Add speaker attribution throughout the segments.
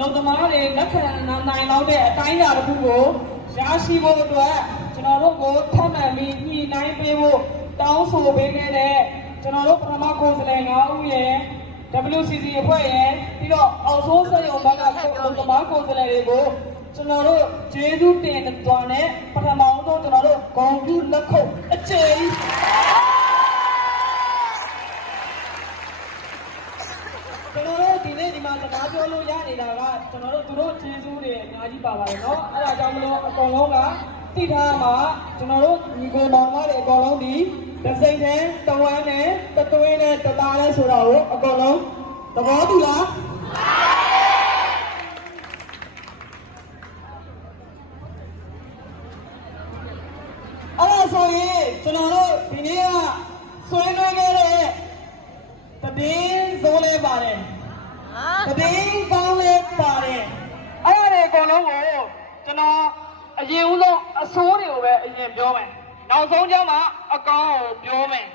Speaker 1: လုံသမားတွေလက်ခံနိုင်တော့တဲ့အတိုင်းအတာတစ်ခုကိုရရှိဖို့အတွက်ကျွန်တော်တို့ကိုထပ်မံပြီးညှိနှိုင်းပေးဖို့တောင်းဆိုပေးခဲ့တဲ့ကျွန်တော်တို့ပထမကိုယ်စားလှယ်9ဦးရဲ့ WCC အဖွဲ့ရဲ့ပြီးတော့အောင်ဆိုးစရုံဘက်ကလုံသမားကိုယ်စားလှယ်တွေကိုကျွန်တော်တို့ကျေးဇူးတင်တော်နဲ့ပထမဆုံးကျွန်တော်တို့ဂုဏ်ပြုလက်ခုပ်အကျဉ်း ကျွန်တော်တို့ဒီနေ့ဒီမှာစကားပြော လို့ရနေတာကကျွန်တော်တို့သူတို့ကျေးဇူးတွေအများကြီးပါပါတယ်เนาะအဲ့ဒါကြောင့်မလို့အကုန်လုံးကသိထားမှာကျွန်တော်တို့ညီကိုမောင်မတွေအကုန်လုံးဒီတစ်စိမ့်နဲ့တဝမ်းနဲ့တသွေးနဲ့တသားနဲ့ဆိုတာကိုအကုန်လုံးသဘောတူလားအဲ့ဒါဆိုရင်ကျွန်တော်တို့ဒီနေ့ကဆွေးနွေးခဲ့တဲ့ တပင်းစိုးလဲပါတယ် တပင်းကောင်းလဲပါတယ်အဲ့ဒါတွေအကုန်လုံးကိုကျွန်တော်အရင်ဦးဆုံးအစိုးတွေကိုပဲအရင်ပြောမယ်နောက်ဆုံးကျမှအကောင်းကိုပြောမယ်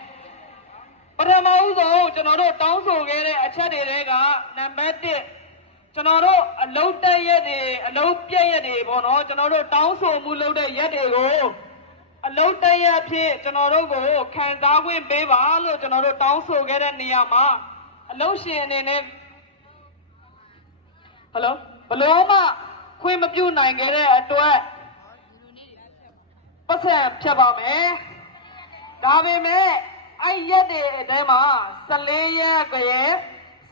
Speaker 1: ပထမဦးဆုံးကျွန်တော်တို့တောင်းဆိုခဲ့တဲ့အချက်တွေထဲကနံပါတ်1ကျွန်တော်တို့အလုတ်တက်ရက်တွေအလုတ်ပြက်ရက်တွေပေါ့နော်ကျွန်တော်တို့တောင်းဆိုမှုလုပ်တဲ့ရက်တွေကိုအလုံးတရဖြစ်ကျွန်တော်တို့ကိုခံစားခွင့်ပေးပါလို့ကျွန်တော်တို့တောင်းဆိုခဲ့တဲ့နေရာမှာအလုံးရှင်အနေနဲ့ ဟယ်လိုဘလို့မှခွင့်မပြုနိုင်ခဲ့တဲ့အတွက်ပတ်စံဖြတ်ပါမယ်ဒါပေမဲ့အဲ့ရက်တွေအထဲမှာ14ရက်ကြရဲ့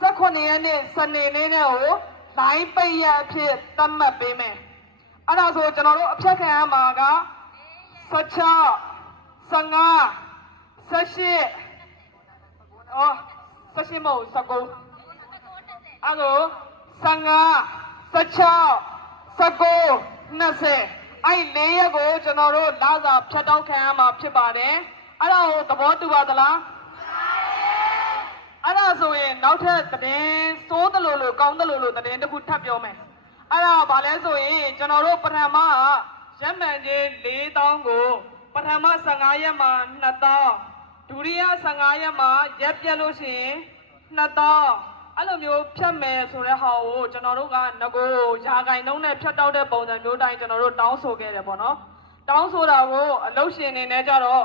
Speaker 1: 18ရက်နေ့စနေနေ့နဲ့ကိုနိုင်ပိတ်ရက်အဖြစ်သတ်မှတ်ပေးမယ်အဲ့ဒါဆိုကျွန်တော်တို့အဖြတ်ခံရမှာက16 15 18အော်18မဟုတ်19အဲ့လို 15 16 19 20အဲ့လေးရက်ကိုကျွန်တော်တို့လာစာဖြတ်တောက်ခံရမှာဖြစ်ပါတယ်အဲ့ဒါကိုသဘောတူပါသလားအဲ့ဒါဆိုရင်နောက်ထပ်သတင်းစိုးတယ်လို့လို့ကောင်းတယ်လို့လို့သတင်းတစ်ခုထပ်ပြောမယ်အဲ့ဒါကဘာလဲဆိုရင်ကျွန်တော်တို့ပထမကရက်မှန်ကြီး4000ကိုပထမ15ရက်မှာ2000ဒုတိယ15ရက်မှာရက်ပြတ်လို့ရှိရင်2000 အဲ့လိုမျိုးဖြတ်မယ်ဆိုတဲ့ဟာကိုကျွန်တော်တို့ကငကိုယာဂိုင်နှုံးနဲ့ဖြတ်တောက်တဲ့ပုံစံမျိုးတိုင်းကျွန်တော်တို့တောင်းဆိုခဲ့တယ်ပေါ့နော်တောင်းဆိုတာကိုအလုပ်ရှင်နေနဲ့ကြတော့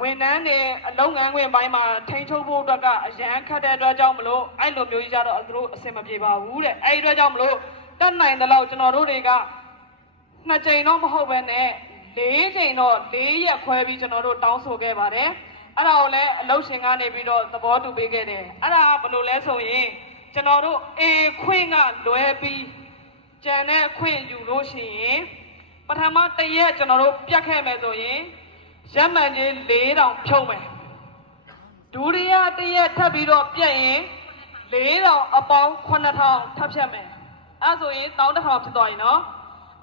Speaker 1: ဝန်ထမ်းတွေအလုပ်ငန်းခွင်ပိုင်းမှာထိန်းချုပ်ဖို့အတွက်ကအရန်ခတ်တဲ့အတွက်ကြောင့်မလို့အဲ့လိုမျိုးကြီးကြတော့သူတို့အဆင်မပြေပါဘူးတဲ့အဲ့ဒီအတွက်ကြောင့်မလို့တတ်နိုင်တဲ့လောက်ကျွန်တော်တို့တွေကနှစ်ကြိမ်တော့မဟုတ်ပဲနဲ့လေးကြိမ်တော့လေးရက်ခွဲပြီးကျွန်တော်တို့တောင်းဆိုခဲ့ပါတယ် အဲ့ဒါကိုလည်းအလုပ်ရှင်ကနေပြီးတော့သဘောတူပေးခဲ့တယ်အဲ့ဒါကဘယ်လိုလဲဆိုရင်ကျွန်တော်တို့အေခွင့်ကလွဲပြီးကြံတဲ့ခွင့်ယူလို့ရှိရင်ပထမတစ်ရက်ကျွန်တော်တို့ပြတ်ခဲ့မယ်ဆိုရင်ရက်မှန်ကြီး4000ဖြုံးမယ်ဒုတိယတစ်ရက်ထပ်ပြီးတော့ပြတ်ရင်4000အပေါင်း9000ထပ်ဖြတ်မယ်အဲ့ဒါဆိုရင်1000ဖြစ်သွားပြီနော်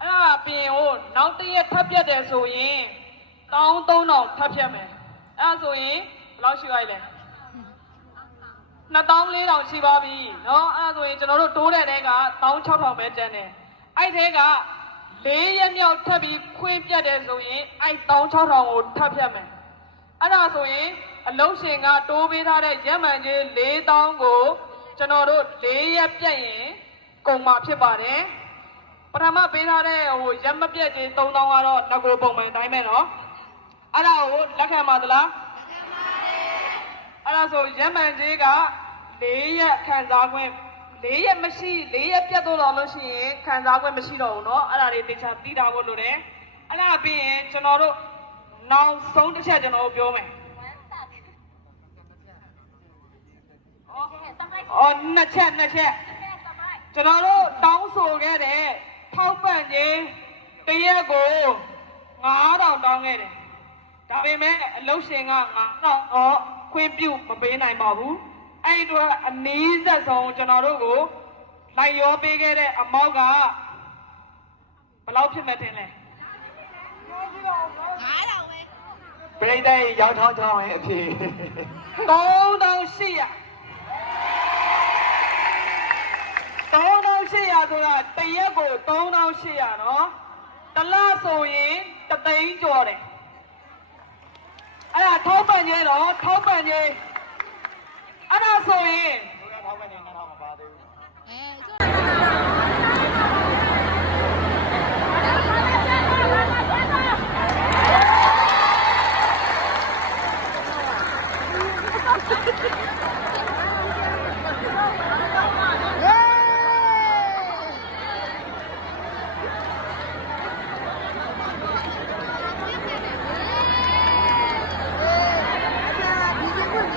Speaker 1: အဲ့ဒါပြင်ဟိုနောက်တစ်ရက်ထပ်ပြတ်တယ်ဆိုရင်1300ထပ်ဖြတ်မယ် အဲ့ဒါဆိုရင်ဘယ်လောက်ရှိသွားပြီလဲ2400ရှိပါပြီနော်အဲ့ဒါဆိုရင်ကျွန်တော်တို့တိုးတဲ့တဲက16000ပဲကျန်တယ်အဲ့ထဲက၄ရက်မြောက်ထပ်ပြီးခွင့်ပြတ်တယ်ဆိုရင်အဲ့16000ကိုထပ်ဖြတ်မယ်အဲ့ဒါဆိုရင်အလုံးရှင်ကတိုးပေးထားတဲ့ရက်မှန်ကြီး4000ကိုကျွန်တော်တို့၄ရက်ပြတ်ရင်ကုန်မှာဖြစ်ပါတယ်ပထမပေးထားတဲ့ဟိုရက်မပြတ်ကြီး3000ကတော့ငကိုပုံမှန်တိုင်းပဲနော် အဲ့ဒါကိုလက်ခံပါသလားလက်ခံပါတယ်အဲ့ဒါဆိုရက်မှန်ကြီးက၄ရက်ခံစားခွင့်၄ရက်မရှိ၄ရက်ပြတ်တော့လို့ရှိရင်ခံစားခွင့်မရှိတော့ဘူးเนาะအဲ့ဒါတွေတေချာပြီးတာဖို့လိုတယ်အဲ့ဒါပြီးရင်ကျွန်တော်တို့နောက်ဆုံးတစ်ချက်ကျွန်တော်တို့ပြောမယ်အော်နှစ်ချက်နှစ်ချက် ကျွန်တော်တို့တောင်းဆိုခဲ့တဲ့ထောက်ပံ့ခြင်းတရက်ကို9000တောင်းခဲ့တယ်။ ဒါပေမဲ့အလုပ်ရှင်က9000တော့ခွင့်ပြုမပေးနိုင်ပါဘူး။အဲ့ဒီတော့အနည်းဆက်ဆုံးကျွန်တော်တို့ကိုလိုက်ရောပေးခဲ့တဲ့အမောက်ကဘယ်လောက်ဖြစ်မှထင်လဲ
Speaker 2: ပြိတ္တရောက်ထောင်းချောင်းရဲ့အဖြစ်
Speaker 1: 3800 3800ဆိုတာတရက်ကို3800နော်တစ်လဆိုရင်တသိန်းကျော်တယ် အဲ့ဒါထောက်ပံ့ခြင်းတော့ထောက်ပံ့ခြင်းအဲ့ဒါဆိုရင်